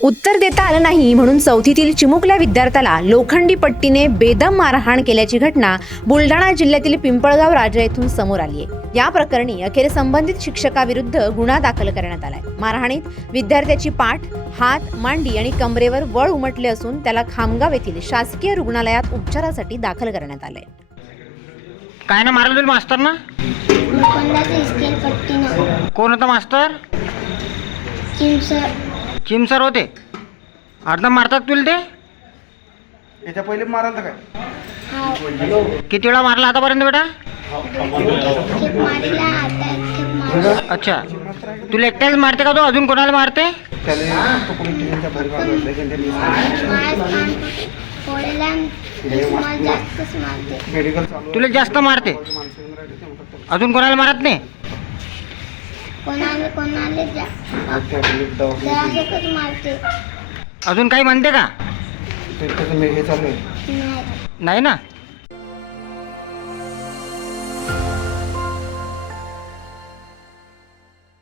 उत्तर देता आलं नाही म्हणून चौथीतील चिमुकल्या विद्यार्थ्याला लोखंडी पट्टीने बेदम मारहाण केल्याची घटना बुलढाणा जिल्ह्यातील पिंपळगाव राजा येथून समोर आली आहे। या प्रकरणी अखेर संबंधित शिक्षकाविरुद्ध गुन्हा दाखल करण्यात आलाय। मारहाणीत विद्यार्थ्याची पाठ, हात, मांडी आणि कमरेवर वळ उमटले असून त्याला खामगाव येथील शासकीय रुग्णालयात उपचारासाठी दाखल करण्यात आले। काय ना मारलं तुला मास्तर ना? लोखंडाची स्केल पट्टीनं। कोण होता मास्तर? चिमसर। चिमसर होते। अर्धा मारतात तुला ते? याच्या पहिले मारायला काय? हा किती वेळा मारला आतापर्यंत बेटा? खेप मारला, आता एक खेप मारला। अच्छा, तुला एकट्याच मारते का तो? अजून कोणाला मारते? त्याला तो पोलीस स्टेशनच्या बाहेर काढला लेजेंडरी माझ कान फोडला, मला जास्तच मारते। मेडिकल चालू तुला जास्त मारते? अजून कोणाला मारत नाही? कोणाले जरासकच मारते। अजून काही म्हणते का? हे चालू आहे नाही नाही ना?